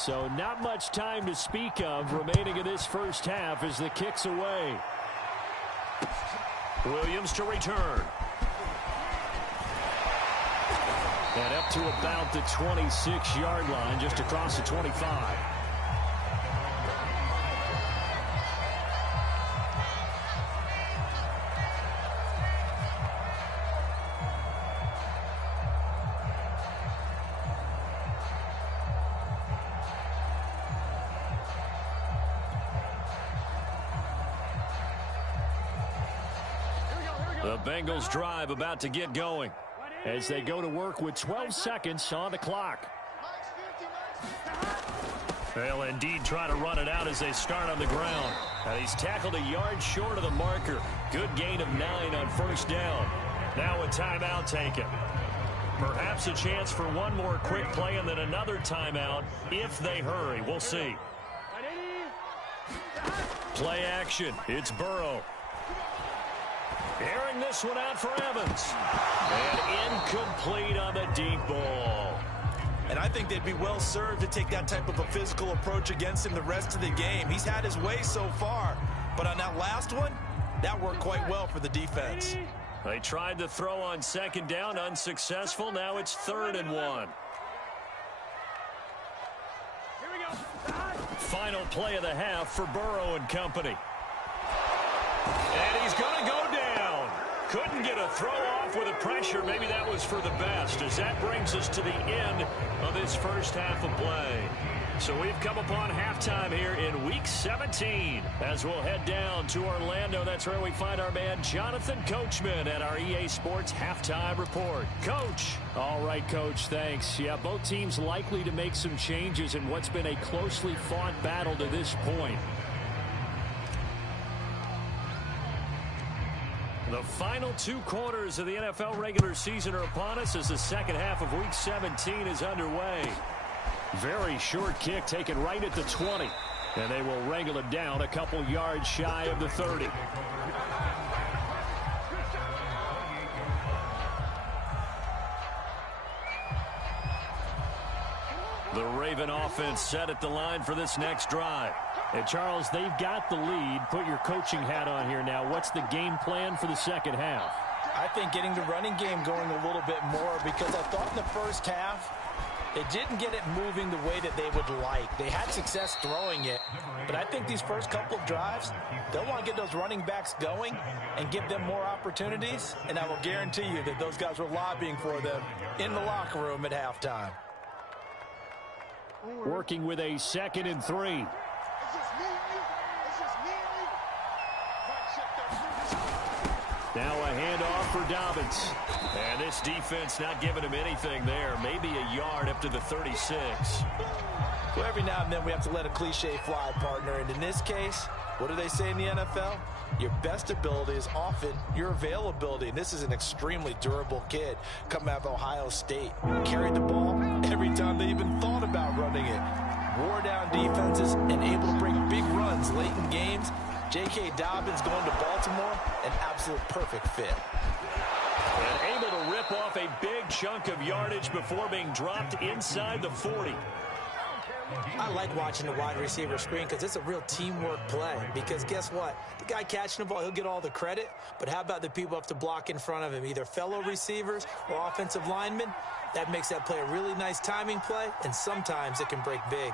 So not much time to speak of remaining in this first half as the kick's away. Williams to return. And up to about the 26-yard line, just across the 25. The Bengals drive about to get going as they go to work with 12 seconds on the clock. They'll indeed try to run it out as they start on the ground. And he's tackled a yard short of the marker. Good gain of 9 on first down. Now a timeout taken. Perhaps a chance for one more quick play and then another timeout if they hurry. We'll see. Play action. It's Burrow. Airing this one out for Evans. And incomplete on the deep ball. And I think they'd be well served to take that type of a physical approach against him the rest of the game. He's had his way so far. But on that last one, that worked quite well for the defense. They tried to throw on second down, unsuccessful. Now it's 3rd and 1. Final play of the half for Burrow and company. And he's going to go down. Couldn't get a throw off with the pressure. Maybe that was for the best, as that brings us to the end of this first half of play. So we've come upon halftime here in Week 17 as we'll head down to Orlando. That's where we find our man Jonathan Coachman at our EA Sports Halftime Report. Coach. All right, Coach, thanks. Yeah, both teams likely to make some changes in what's been a closely fought battle to this point. The final 2 quarters of the NFL regular season are upon us as the second half of Week 17 is underway. Very short kick taken right at the 20. And they will wrangle it down a couple yards shy of the 30. The Raven offense set at the line for this next drive. And Charles, they've got the lead. Put your coaching hat on here now. What's the game plan for the second half? I think getting the running game going a little bit more, because I thought in the first half they didn't get it moving the way that they would like. They had success throwing it, but I think these first couple of drives, they'll want to get those running backs going and give them more opportunities, and I will guarantee you that those guys were lobbying for them in the locker room at halftime. Working with a 2nd and 3. Now a handoff for Dobbins. And this defense not giving him anything there. Maybe a yard up to the 36. Well, every now and then we have to let a cliche fly, partner. And in this case, what do they say in the NFL? Your best ability is often your availability. And this is an extremely durable kid coming out of Ohio State. Carried the ball every time they even thought about running it. Wore down defenses and able to bring big runs late in games. J.K. Dobbins going to Baltimore, an absolute perfect fit. And able to rip off a big chunk of yardage before being dropped inside the 40. I like watching the wide receiver screen because it's a real teamwork play. Because guess what? The guy catching the ball, he'll get all the credit. But how about the people who have to block in front of him, either fellow receivers or offensive linemen? That makes that play a really nice timing play, and sometimes it can break big.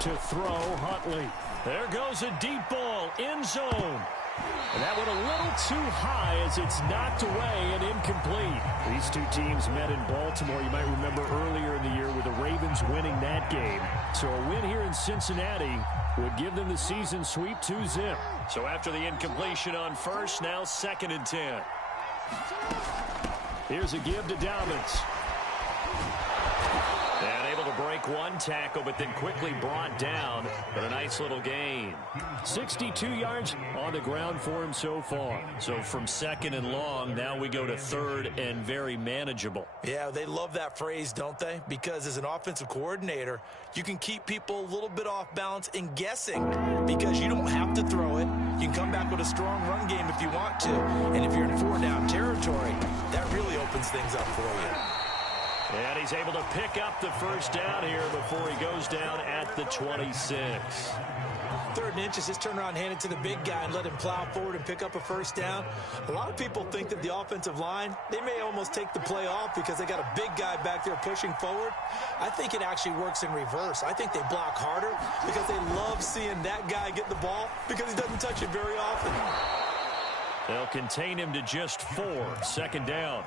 To throw, Huntley. There goes a deep ball, end zone. And that went a little too high as it's knocked away and incomplete. These two teams met in Baltimore, you might remember, earlier in the year with the Ravens winning that game. So a win here in Cincinnati would give them the season sweep 2-zip. So after the incompletion on first, now 2nd and 10. Here's a give to Dobbins. And able to break one tackle, but then quickly brought down. But a nice little gain. 62 yards on the ground for him so far. So from 2nd and long, now we go to 3rd and very manageable. Yeah, they love that phrase, don't they? Because as an offensive coordinator, you can keep people a little bit off balance and guessing because you don't have to throw it. You can come back with a strong run game if you want to. And if you're in 4-down territory, opens things up for you. And he's able to pick up the first down here before he goes down at the 26. 3rd and inches, just turn around, hand it to the big guy, and let him plow forward and pick up a first down. A lot of people think that the offensive line, they may almost take the play off because they got a big guy back there pushing forward. I think it actually works in reverse. I think they block harder because they love seeing that guy get the ball because he doesn't touch it very often. They'll contain him to just 4. 2nd down.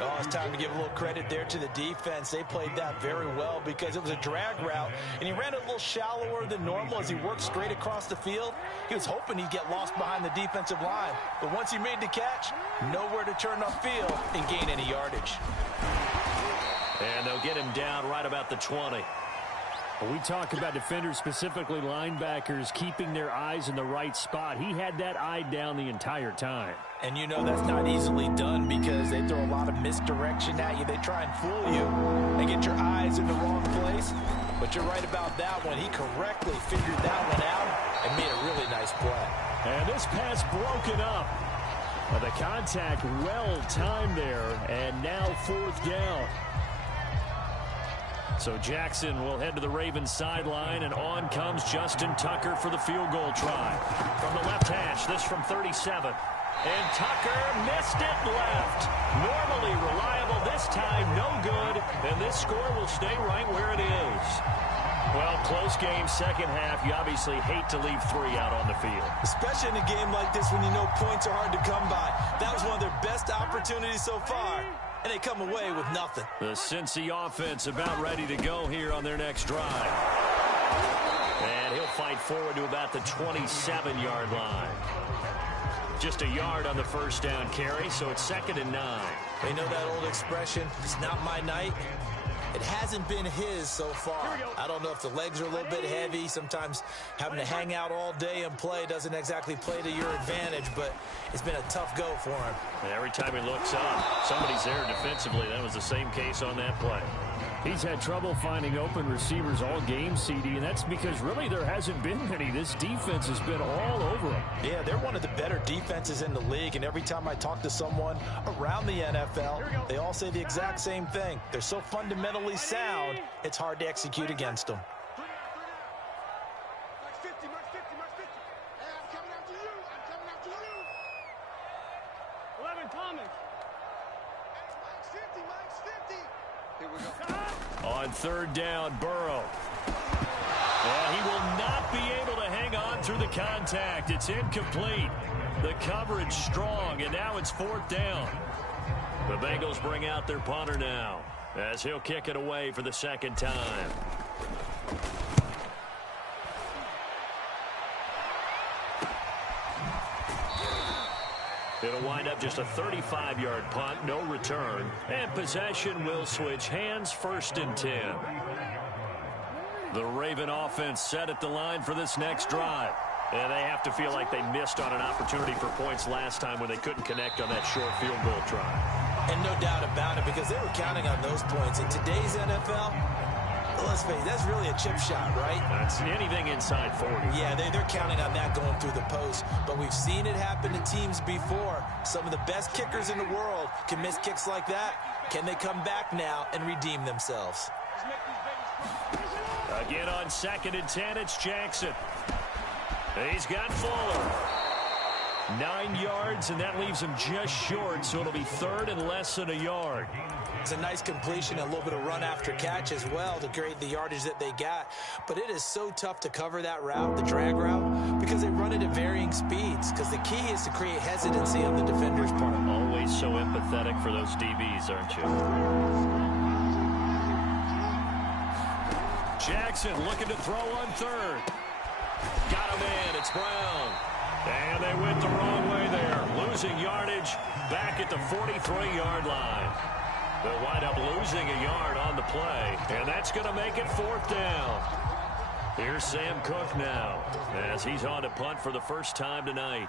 Oh, it's time to give a little credit there to the defense. They played that very well because it was a drag route, and he ran a little shallower than normal as he worked straight across the field. He was hoping he'd get lost behind the defensive line, but once he made the catch, nowhere to turn upfield and gain any yardage. And they'll get him down right about the 20. When we talk about defenders, specifically linebackers, keeping their eyes in the right spot, he had that eye down the entire time. And you know that's not easily done because they throw a lot of misdirection at you. They try and fool you and get your eyes in the wrong place. But you're right about that one. He correctly figured that one out and made a really nice play. And this pass broken up. The contact well timed there, and now 4th down. So Jackson will head to the Ravens sideline, and on comes Justin Tucker for the field goal try. From the left hash, this from 37. And Tucker missed it left. Normally reliable, this time no good, and this score will stay right where it is. Well, close game, 2nd half. You obviously hate to leave 3 out on the field. Especially in a game like this when you know points are hard to come by. That was one of their best opportunities so far. And they come away with nothing. The Cincy offense about ready to go here on their next drive. And he'll fight forward to about the 27-yard line. Just a yard on the first down carry, so it's 2nd and 9. They know that old expression, it's not my night. It hasn't been his so far. I don't know if the legs are a little bit heavy. Sometimes having to hang out all day and play doesn't exactly play to your advantage, but it's been a tough go for him. And every time he looks up, somebody's there defensively. That was the same case on that play. He's had trouble finding open receivers all game, CD, and that's because really there hasn't been many. This defense has been all over him. Yeah, they're one of the better defenses in the league, and every time I talk to someone around the NFL, they all say the exact same thing. They're so fundamentally sound, it's hard to execute against them. Mark 50, Mark 50, Mark 50. Hey, I'm coming after you. I'm coming after you. 11 Thomas. Hey, Mike's 50, Mike's 50. Here we go. On 3rd down, Burrow. And he will not be able to hang on through the contact. It's incomplete. The coverage strong, and now it's 4th down. The Bengals bring out their punter now as he'll kick it away for the 2nd time. It'll wind up just a 35-yard punt, no return. And possession will switch hands, 1st and 10. The Raven offense set at the line for this next drive. And they have to feel like they missed on an opportunity for points last time when they couldn't connect on that short field goal try. And no doubt about it, because they were counting on those points. In today's NFL, let's face it, that's really a chip shot, right? That's anything inside 40. Yeah, they're counting on that going through the post. But we've seen it happen to teams before. Some of the best kickers in the world can miss kicks like that. Can they come back now and redeem themselves? Again on 2nd and 10, it's Jackson. He's got Fuller. 9 yards, and that leaves him just short, so it'll be 3rd and less than a yard. It's a nice completion, a little bit of run after catch as well to create the yardage that they got. But it is so tough to cover that route, the drag route, because they run it at varying speeds. Because the key is to create hesitancy on the defender's part. Always so empathetic for those DBs, aren't you? Jackson looking to throw on 3rd. Got him in. It's Brown. And they went the wrong way there. Losing yardage back at the 43-yard line. They'll wind up losing a yard on the play, and that's going to make it 4th down. Here's Sam Cook now as he's on to punt for the first time tonight.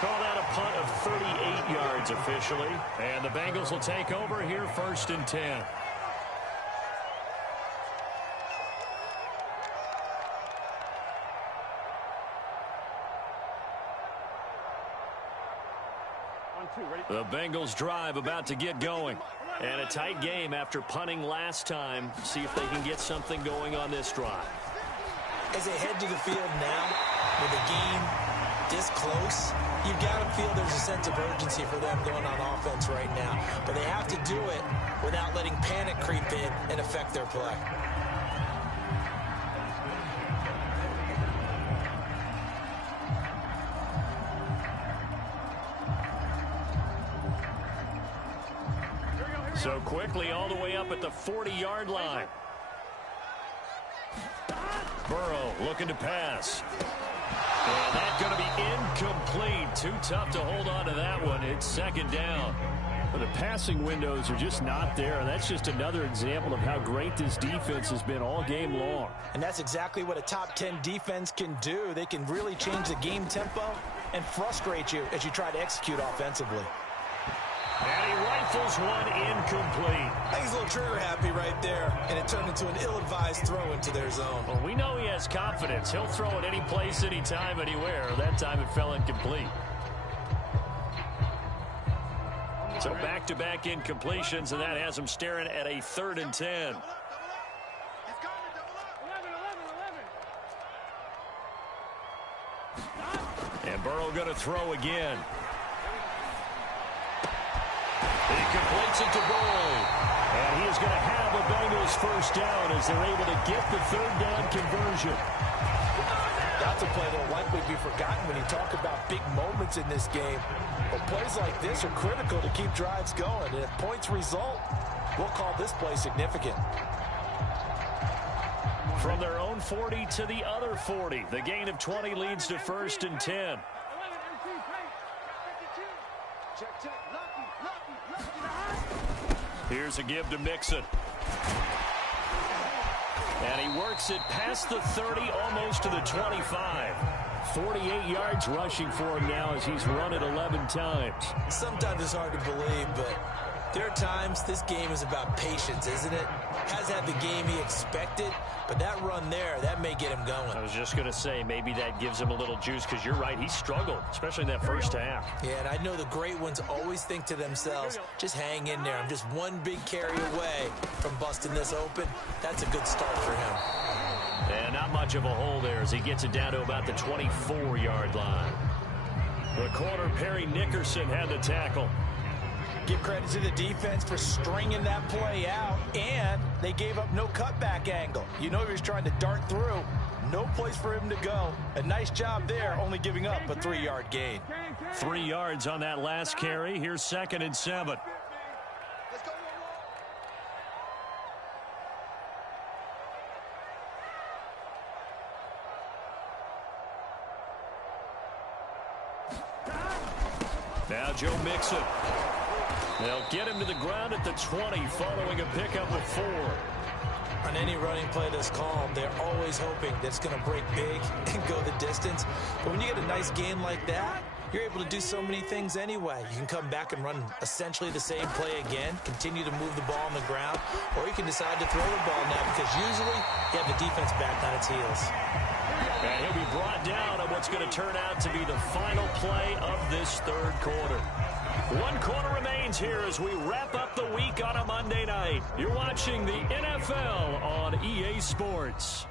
Call that a punt of 38 yards officially, and the Bengals will take over here 1st and 10. The Bengals drive about to get going. And a tight game after punting last time. See if they can get something going on this drive. As they head to the field now, with the game this close, you've got to feel there's a sense of urgency for them going on offense right now. But they have to do it without letting panic creep in and affect their play. So quickly all the way up at the 40-yard line. Burrow looking to pass. And that's going to be incomplete. Too tough to hold on to that one. It's second down. But the passing windows are just not there. And that's just another example of how great this defense has been all game long. And that's exactly what a top 10 defense can do. They can really change the game tempo and frustrate you as you try to execute offensively. And he rifles one incomplete. I think he's a little trigger happy right there, and it turned into an ill-advised throw into their zone. Well, we know he has confidence. He'll throw it any place, anytime, anywhere. That time it fell incomplete. So back-to-back incompletions, and that has him staring at a 3rd and 10. And Burrow going to throw again. He completes it to Boyd. And he is going to have a Bengals first down as they're able to get the 3rd down conversion. That's a play that will likely be forgotten when you talk about big moments in this game. But plays like this are critical to keep drives going. And if points result, we'll call this play significant. From their own 40 to the other 40. The gain of 20 leads to 1st and 10. Here's a give to Mixon. And he works it past the 30, almost to the 25. 48 yards rushing for him now as he's run it 11 times. Sometimes it's hard to believe, but there are times this game is about patience, isn't it? Has had the game he expected, but that run there, that may get him going. I was just going to say, maybe that gives him a little juice, because you're right, he struggled, especially in that first half. Yeah, and I know the great ones always think to themselves, just hang in there. I'm just one big carry away from busting this open. That's a good start for him. And not much of a hole there as he gets it down to about the 24-yard line. The corner, Perry Nickerson, had the tackle. Give credit to the defense for stringing that play out, and they gave up no cutback angle. You know he was trying to dart through. No place for him to go. A nice job there, only giving up a 3-yard gain. 3 yards on that last carry. Here's 2nd and 7. Now Joe Mixon. They'll get him to the ground at the 20 following a pickup of 4. On any running play that's called, they're always hoping that it's going to break big and go the distance. But when you get a nice game like that, you're able to do so many things anyway. You can come back and run essentially the same play again, continue to move the ball on the ground, or you can decide to throw the ball now because usually you have the defense back on its heels. And he'll be brought down on what's going to turn out to be the final play of this 3rd quarter. 1 quarter remains here as we wrap up the week on a Monday night. You're watching the NFL on EA Sports.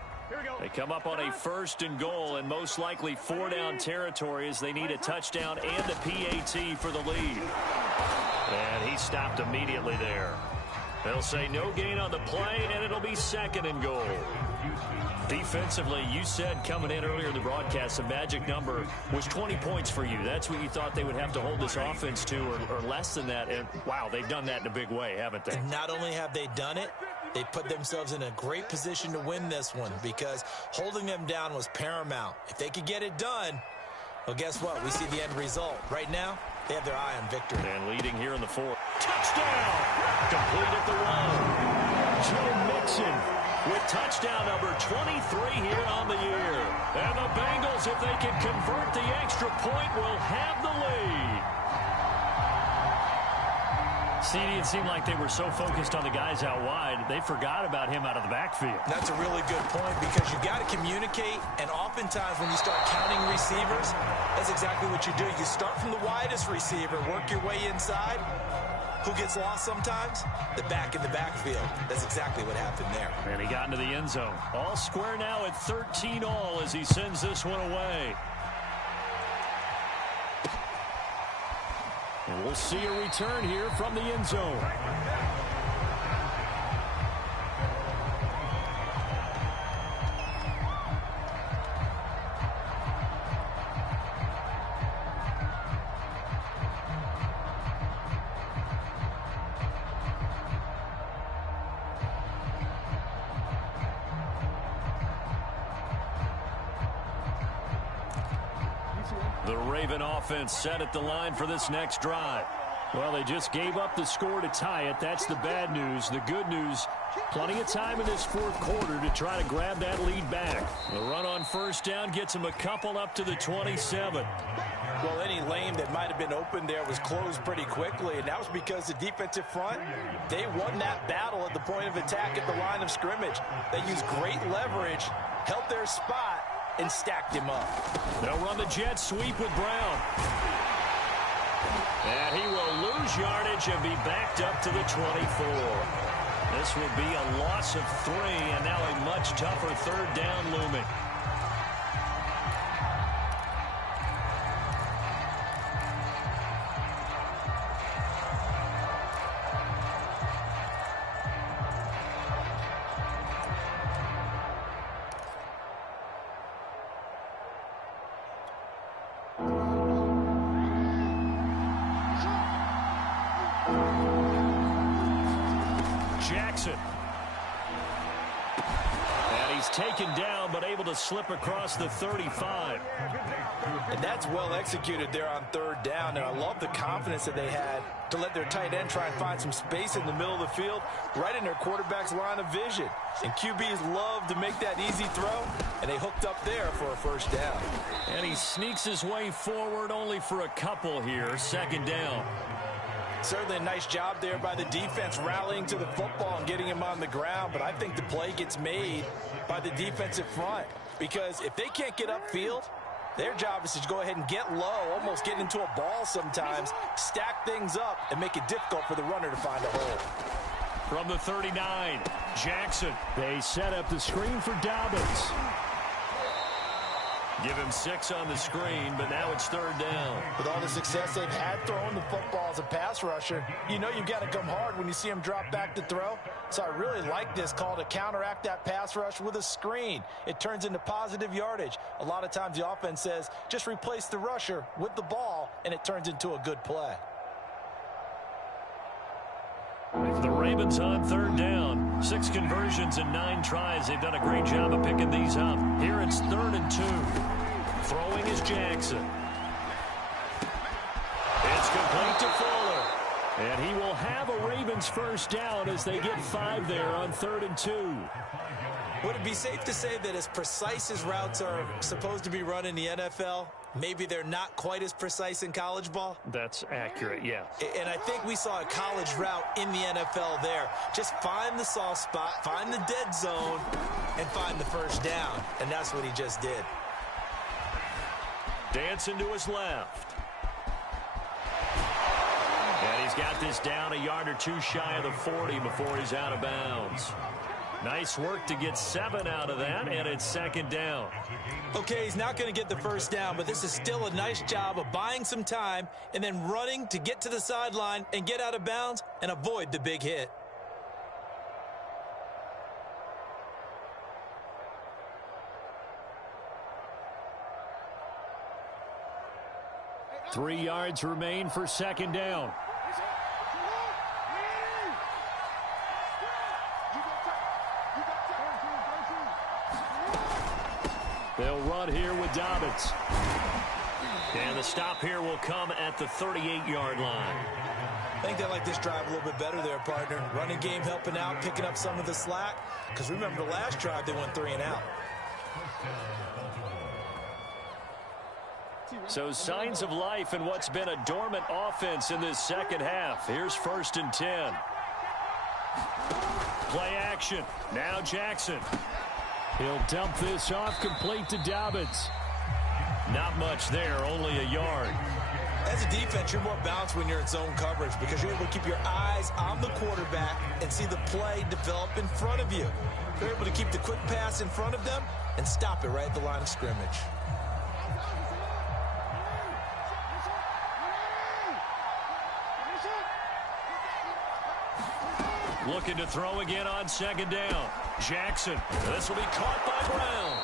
They come up on a 1st and goal and most likely 4-down territory as they need a touchdown and a PAT for the lead. And he stopped immediately there. They'll say no gain on the play, and it'll be 2nd and goal. Defensively, you said coming in earlier in the broadcast, the magic number was 20 points for you. That's what you thought they would have to hold this offense to, or less than that. And, wow, they've done that in a big way, haven't they? And not only have they done it, they put themselves in a great position to win this one because holding them down was paramount. If they could get it done, well, guess what? We see the end result. Right now, they have their eye on victory. And leading here in the 4th. Touchdown! Complete at the 1. Joe Mixon with touchdown number 23 here on the year. And the Bengals, if they can convert the extra point, will have the lead. CD, it seemed like they were so focused on the guys out wide, they forgot about him out of the backfield. That's a really good point because you got to communicate, and oftentimes when you start counting receivers, that's exactly what you do. You start from the widest receiver, work your way inside. Who gets lost sometimes? The back in the backfield. That's exactly what happened there. And he got into the end zone. All square now at 13 all as he sends this one away. And we'll see a return here from the end zone. The Raven offense set at the line for this next drive. Well, they just gave up the score to tie it. That's the bad news. The good news, plenty of time in this fourth quarter to try to grab that lead back. The run on first down gets them a couple up to the 27. Well, any lane that might have been open there was closed pretty quickly, and that was because the defensive front, they won that battle at the point of attack at the line of scrimmage. They used great leverage, held their spot, and stacked him up. They'll run the jet sweep with Brown. And he will lose yardage and be backed up to the 24. This will be a loss of 3, and now a much tougher third down looming. Jackson. And he's taken down, but able to slip across the 35. And that's well executed there on third down, and I love the confidence that they had to let their tight end try and find some space in the middle of the field, right in their quarterback's line of vision. And QBs love to make that easy throw, and they hooked up there for a first down. And he sneaks his way forward only for a couple here, second down. Certainly a nice job there by the defense rallying to the football and getting him on the ground, but I think the play gets made by the defensive front because if they can't get upfield, their job is to go ahead and get low, almost get into a ball sometimes, stack things up, and make it difficult for the runner to find a hole. From the 39, Jackson. They set up the screen for Dobbins. Give him 6 on the screen, but now it's third down. With all the success they've had throwing the football as a pass rusher, you know you've got to come hard when you see him drop back to throw. So I really like this call to counteract that pass rush with a screen. It turns into positive yardage. A lot of times the offense says, just replace the rusher with the ball, and it turns into a good play. The Ravens on third down. 6 conversions and 9 tries. They've done a great job of picking these up. Here it's 3rd and 2. Throwing is Jackson. It's complete to Fuller. And he will have a Ravens first down as they get 5 there on 3rd and 2. Would it be safe to say that as precise as routes are supposed to be run in the NFL, maybe they're not quite as precise in college ball? That's accurate, yeah. And I think we saw a college route in the NFL there. Just find the soft spot, find the dead zone, and find the first down. And that's what he just did. Dancing to his left. And he's got this down a yard or 2 shy of the 40 before he's out of bounds. Nice work to get 7 out of that, and it's 2nd down. Okay, he's not going to get the first down, but this is still a nice job of buying some time and then running to get to the sideline and get out of bounds and avoid the big hit. Three yards remain for 2nd down. They'll run here with Dobbins. And the stop here will come at the 38-yard line. I think they like this drive a little bit better there, partner. Running game helping out, picking up some of the slack. Because remember the last drive, they went 3 and out. So signs of life in what's been a dormant offense in this second half. Here's 1st and 10. Play action. Now Jackson. He'll dump this off complete to Dobbins. Not much there, only a yard. As a defense, you're more balanced when you're in zone coverage because you're able to keep your eyes on the quarterback and see the play develop in front of you. You're able to keep the quick pass in front of them and stop it right at the line of scrimmage. Looking to throw again on 2nd down. Jackson. This will be caught by Brown.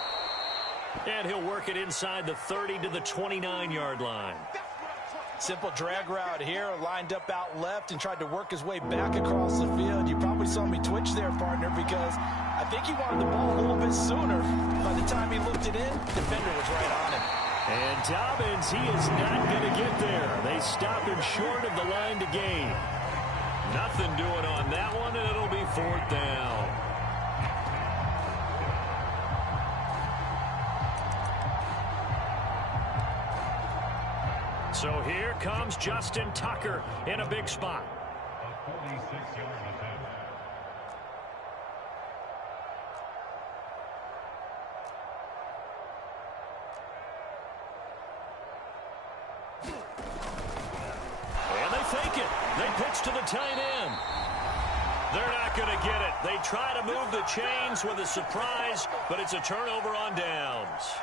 And he'll work it inside the 30 to the 29-yard line. Simple drag route here, lined up out left and tried to work his way back across the field. You probably saw me twitch there, partner, because I think he wanted the ball a little bit sooner. By the time he looked it in, the defender was right on him. And Dobbins, he is not going to get there. They stop him short of the line to gain. Nothing doing on that one, and it'll be 4th down. So here comes Justin Tucker in a big spot. And they fake it. They pitch to the tight end. They're not going to get it. They try to move the chains with a surprise, but it's a turnover on downs.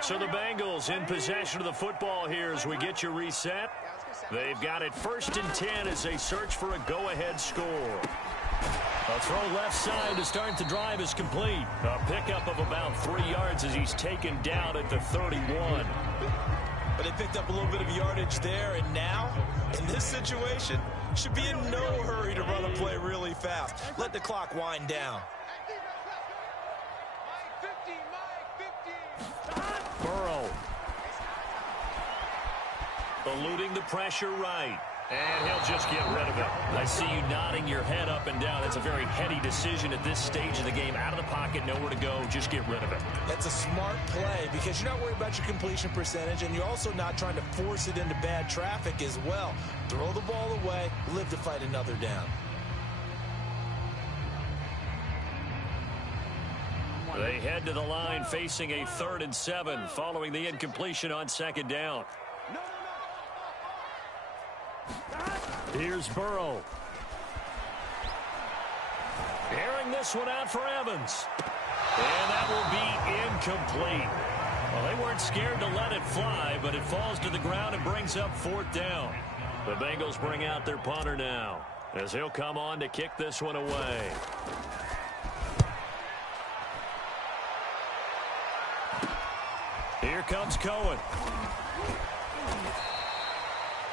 So the Bengals in possession of the football here as we get you reset. They've got it 1st and 10 as they search for a go-ahead score. A throw left side to start the drive is complete. A pickup of about 3 yards as he's taken down at the 31. But they picked up a little bit of yardage there, and now, in this situation, should be in no hurry to run a play really fast. Let the clock wind down. Burrow. Eluding the pressure right. And he'll just get rid of it. I see you nodding your head up and down. That's a very heady decision at this stage of the game. Out of the pocket, nowhere to go. Just get rid of it. That's a smart play because you're not worried about your completion percentage, and you're also not trying to force it into bad traffic as well. Throw the ball away, live to fight another down. They head to the line facing a 3rd and 7 following the incompletion on 2nd down. Here's Burrow. Airing this one out for Evans. And that will be incomplete. Well, they weren't scared to let it fly, but it falls to the ground and brings up 4th down. The Bengals bring out their punter now as he'll come on to kick this one away. Here comes Cohen.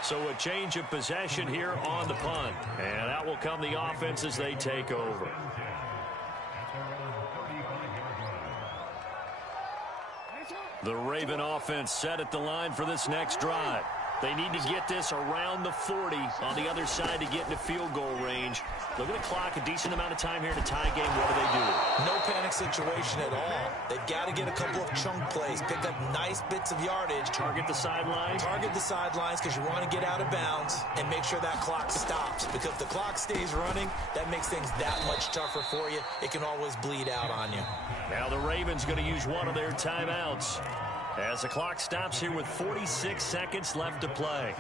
So a change of possession here on the punt. And that will come the offense as they take over. The Raven offense set at the line for this next drive. They need to get this around the 40 on the other side to get into field goal range. Look at the clock, a decent amount of time here to tie game. What do? No panic situation at all. They've got to get a couple of chunk plays, pick up nice bits of yardage. Target the sidelines. Target the sidelines because you want to get out of bounds and make sure that clock stops. Because if the clock stays running, that makes things that much tougher for you. It can always bleed out on you. Now the Ravens going to use one of their timeouts as the clock stops here with 46 seconds left to play.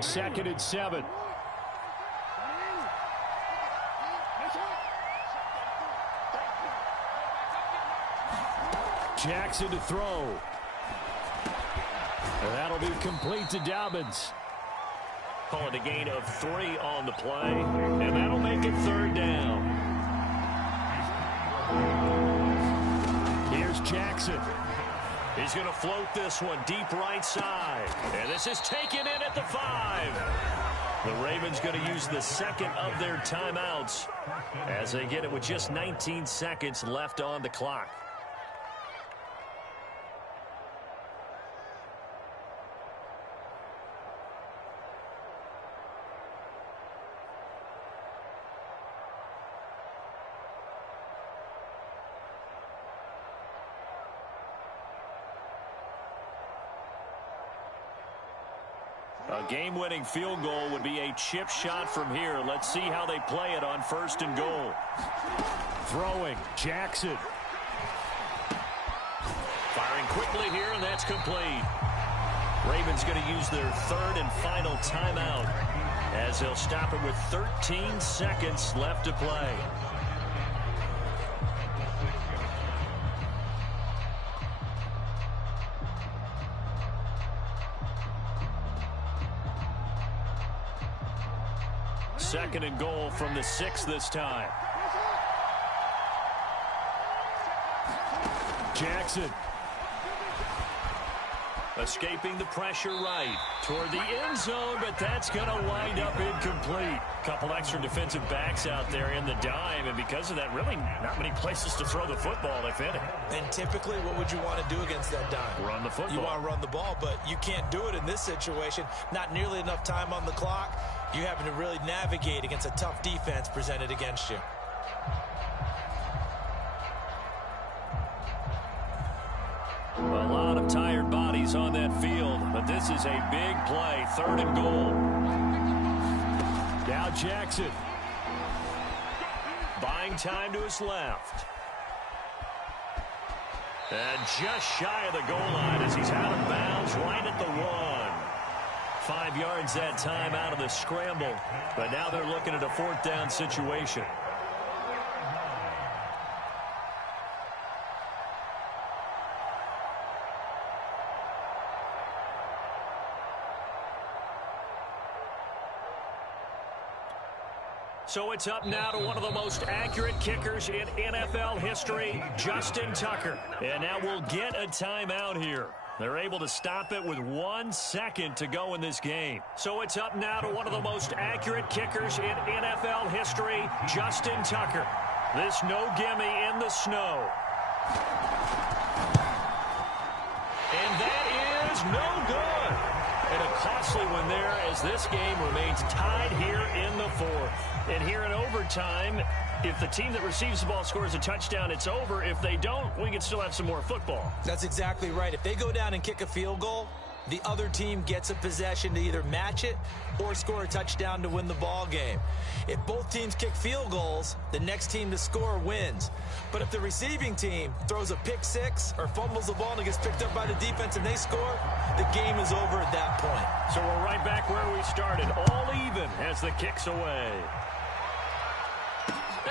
2nd and 7. Jackson to throw. And that'll be complete to Dobbins. Call it a gain of 3 on the play. And that'll make it 3rd down. Here's Jackson. He's going to float this one deep right side. And this is taken in at the 5. The Ravens going to use the second of their timeouts as they get it with just 19 seconds left on the clock. A game-winning field goal would be a chip shot from here. Let's see how they play it on 1st and goal. Throwing, Jackson. Firing quickly here, and that's complete. Ravens going to use their 3rd and final timeout as they'll stop it with 13 seconds left to play. Second and goal from the 6 this time. Jackson. Escaping the pressure right toward the end zone, but that's going to wind up incomplete. Couple extra defensive backs out there in the dime, and because of that, really not many places to throw the football, if any. And typically, what would you want to do against that dime? Run the football. You want to run the ball, but you can't do it in this situation. Not nearly enough time on the clock. You're having to really navigate against a tough defense presented against you. A lot of tired bodies on that field, but this is a big play. 3rd and goal. Now Jackson. Buying time to his left. And just shy of the goal line as he's out of bounds right at the 1. 5 yards that time out of the scramble, but now they're looking at a 4th down situation. So it's up now to one of the most accurate kickers in NFL history, Justin Tucker. And now we'll get a timeout here. They're able to stop it with 1 second to go in this game. So it's up now to one of the most accurate kickers in NFL history, Justin Tucker. This no gimme in the snow. And that is no good. And a costly one there as this game remains tied here in the 4th. And here in overtime, if the team that receives the ball scores a touchdown, it's over. If they don't, we can still have some more football. That's exactly right. If they go down and kick a field goal, the other team gets a possession to either match it or score a touchdown to win the ball game. If both teams kick field goals, the next team to score wins. But if the receiving team throws a pick 6 or fumbles the ball and it gets picked up by the defense and they score, the game is over at that point. So we're right back where we started, all even as the kick's away.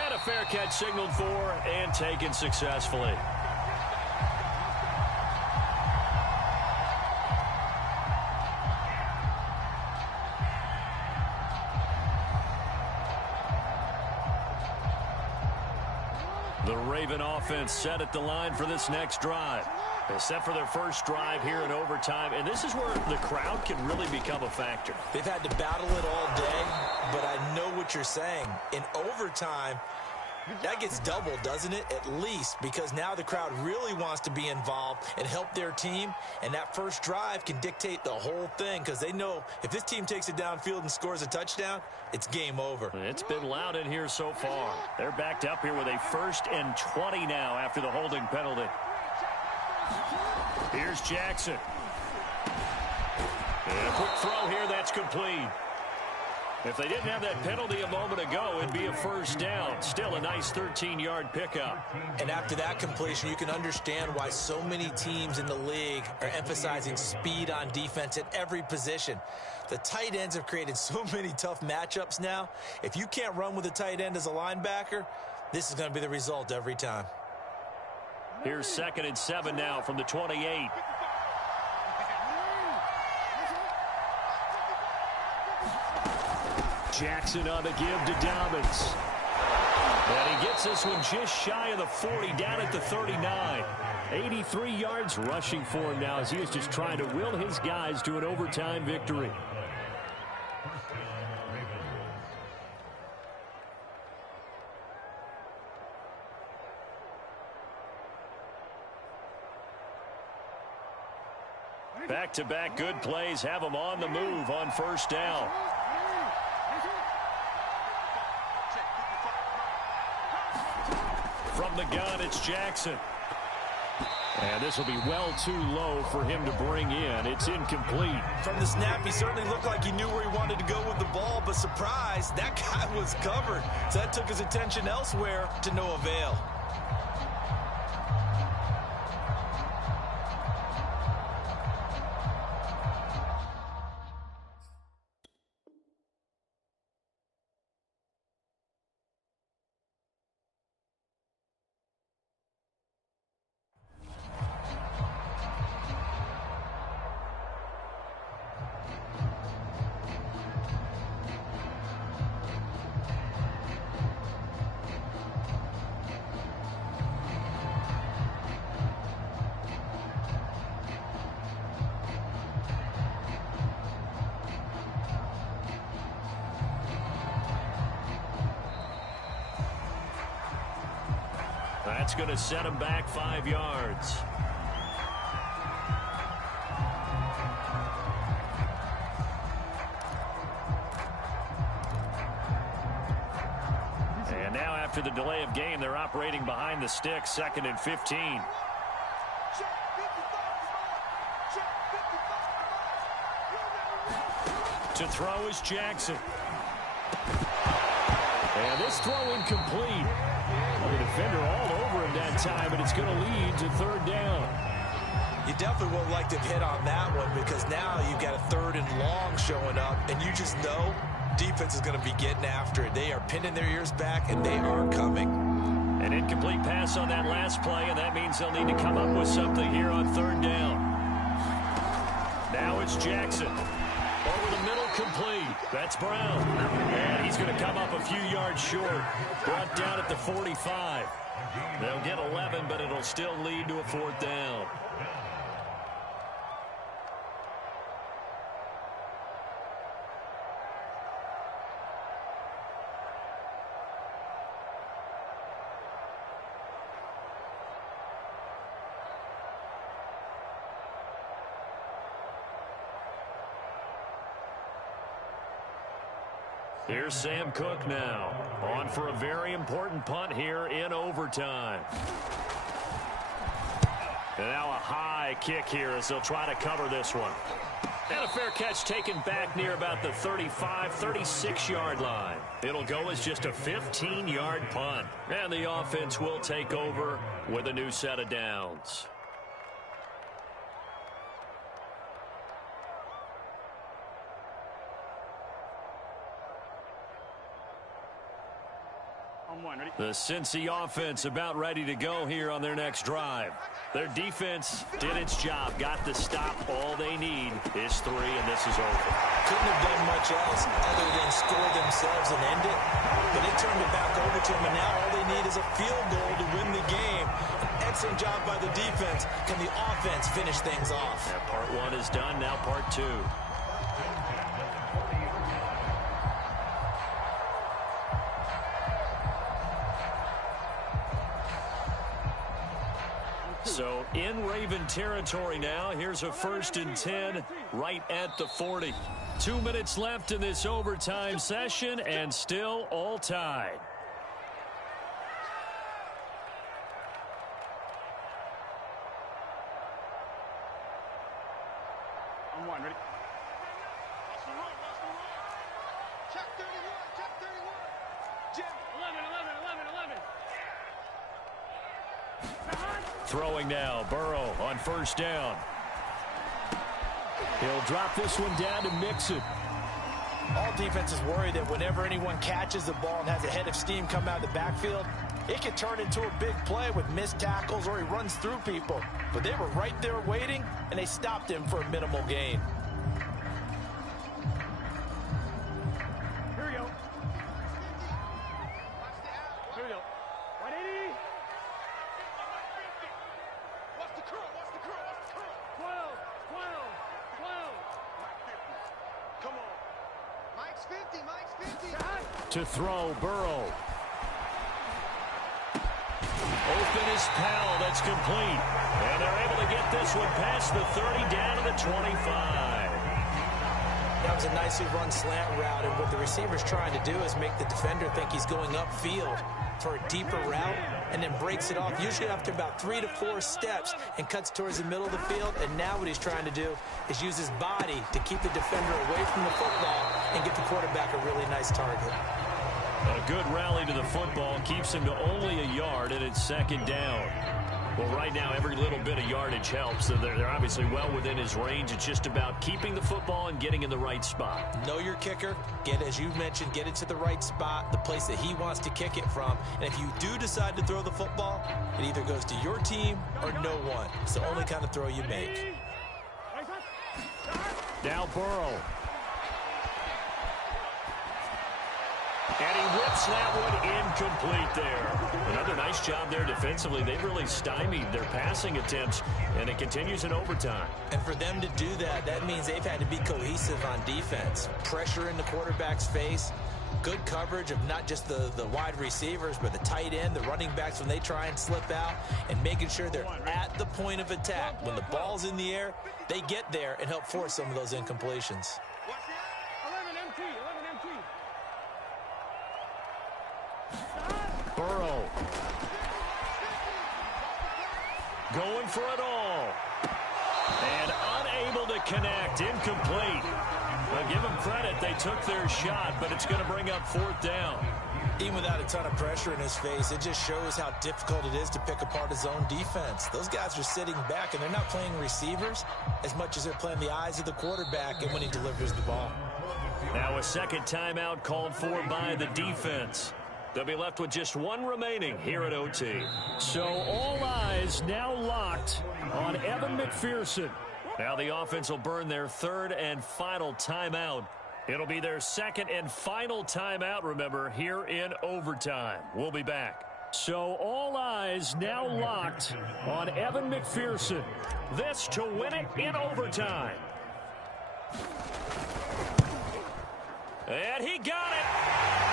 And a fair catch signaled for and taken successfully. The Raven offense set at the line for this next drive. They set for their first drive here in overtime, and this is where the crowd can really become a factor. They've had to battle it all day, but I know what you're saying. In overtime, that gets doubled, doesn't it? At least, because now the crowd really wants to be involved and help their team, and that first drive can dictate the whole thing because they know if this team takes it downfield and scores a touchdown, it's game over. It's been loud in here so far. They're backed up here with a 1st and 20 now after the holding penalty. Here's Jackson. And a quick throw here, that's complete. If they didn't have that penalty a moment ago, it'd be a 1st down. Still a nice 13-yard pickup. And after that completion, you can understand why so many teams in the league are emphasizing speed on defense at every position. The tight ends have created so many tough matchups now. If you can't run with a tight end as a linebacker, this is going to be the result every time. Here's 2nd and 7 now from the 28. Jackson on the give to Dobbins. And he gets this one just shy of the 40, down at the 39. 83 yards rushing for him now as he is just trying to will his guys to an overtime victory. Back-to-back good plays have them on the move on 1st down. From the gun, it's Jackson. And this will be well too low for him to bring in. It's incomplete. From the snap, he certainly looked like he knew where he wanted to go with the ball, but surprise, that guy was covered. So that took his attention elsewhere to no avail. That's going to set him back 5 yards. And now after the delay of game, they're operating behind the sticks, 2nd and 15. To throw is Jackson. And this throw incomplete. The defender all over him that time, but it's going to lead to 3rd down. You definitely would like to hit on that one because now you've got a 3rd and long showing up, and you just know defense is going to be getting after it. They are pinning their ears back, and they are coming. An incomplete pass on that last play, and that means they'll need to come up with something here on 3rd down. Now it's Jackson. Over the middle, complete. That's Brown. And he's going to come up a few yards short. Brought down at the 45. They'll get 11, but it'll still lead to a 4th down. Here's Sam Cook now, on for a very important punt here in overtime. And now a high kick here as they'll try to cover this one. And a fair catch taken back near about the 35, 36-yard line. It'll go as just a 15-yard punt. And the offense will take over with a new set of downs. The Cincy offense about ready to go here on their next drive. Their defense did its job, got the stop. All they need is 3, and this is over. Couldn't have done much else other than score themselves and end it. But they turned it back over to them, and now all they need is a field goal to win the game. An excellent job by the defense. Can the offense finish things off? Yeah, part 1 is done, now part 2. So in Raven territory now. Here's a 1st and 10 right at the 40. 2 minutes left in this overtime session and still all tied. On 1, ready? Watch the run, watch the run. Check 31, check 31. Jim, 11. Throwing now, Burrow on 1st down. He'll drop this one down to Mixon. All defenses worry that whenever anyone catches the ball and has a head of steam come out of the backfield, it can turn into a big play with missed tackles or he runs through people. But they were right there waiting, and they stopped him for a minimal gain. here we go. Here we go. 180. Watch the curl, watch the curl, watch the curl. 12. Come on. Mike's 50, Mike's 50. To throw, Burrow. Open is Powell. That's complete. And they're able to get this one past the 30 down to the 25. That was a nicely run slant route, and what the receiver's trying to do is make the defender think he's going upfield for a deeper route, and then breaks it off, usually after about 3 to 4 steps, and cuts towards the middle of the field. And now what he's trying to do is use his body to keep the defender away from the football and get the quarterback a really nice target. A good rally to the football keeps him to only a yard, and it's second down. Well, right now, every little bit of yardage helps. So they're obviously well within his range. It's just about keeping the football and getting in the right spot. Know your kicker. As you mentioned, get it to the right spot, the place that he wants to kick it from. And if you do decide to throw the football, it either goes to your team or no one. It's the only kind of throw you make. Now Burrow. And he whips that one incomplete there. Another nice job there defensively. They've really stymied their passing attempts, and it continues in overtime. And for them to do that, that means they've had to be cohesive on defense. Pressure in the quarterback's face, good coverage of not just the wide receivers, but the tight end, the running backs when they try and slip out, and making sure they're at the point of attack. When the ball's in the air, they get there and help force some of those incompletions. Burrow. Going for it all. And unable to connect. Incomplete. Well, give them credit. They took their shot, but it's going to bring up fourth down. Even without a ton of pressure in his face, it just shows how difficult it is to pick apart his own defense. Those guys are sitting back, and they're not playing receivers as much as they're playing the eyes of the quarterback and when he delivers the ball. Now a second timeout called for by the defense. They'll be left with just one remaining here at OT. So all eyes now locked on Evan McPherson. Now the offense will burn their third and final timeout. It'll be their second and final timeout, remember, here in overtime. We'll be back. So all eyes now locked on Evan McPherson. This to win it in overtime. And he got it.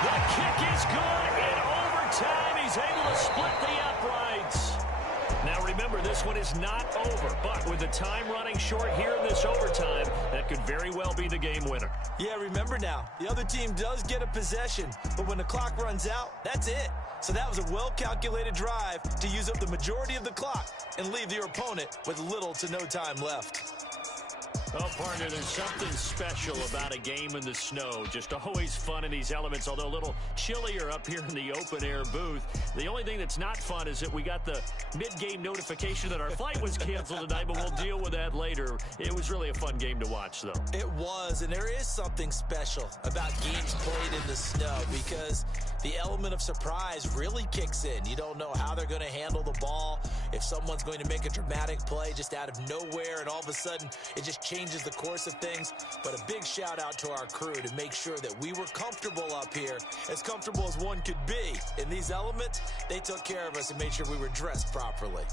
The kick is good in overtime. He's able to split the uprights. Now remember, this one is not over, but with the time running short here in this overtime, that could very well be the game winner. Yeah, remember now, the other team does get a possession, but when the clock runs out, that's it. So that was a well-calculated drive to use up the majority of the clock and leave your opponent with little to no time left. Oh, partner, there's something special about a game in the snow. Just always fun in these elements, although a little chillier up here in the open-air booth. The only thing that's not fun is that we got the mid-game notification that our flight was canceled tonight, but we'll deal with that later. It was really a fun game to watch, though. It was, and there is something special about games played in the snow because the element of surprise really kicks in. You don't know how they're going to handle the ball, if someone's going to make a dramatic play just out of nowhere, and all of a sudden it just changes the course of things. But a big shout out to our crew to make sure that we were comfortable up here, as comfortable as one could be. In these elements, they took care of us and made sure we were dressed properly.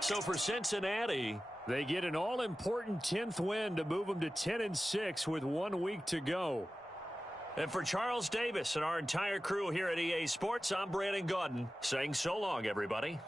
So for Cincinnati, they get an all-important 10th win to move them to 10-6 with 1 week to go. And for Charles Davis and our entire crew here at EA Sports, I'm Brandon Gaudin saying so long, everybody.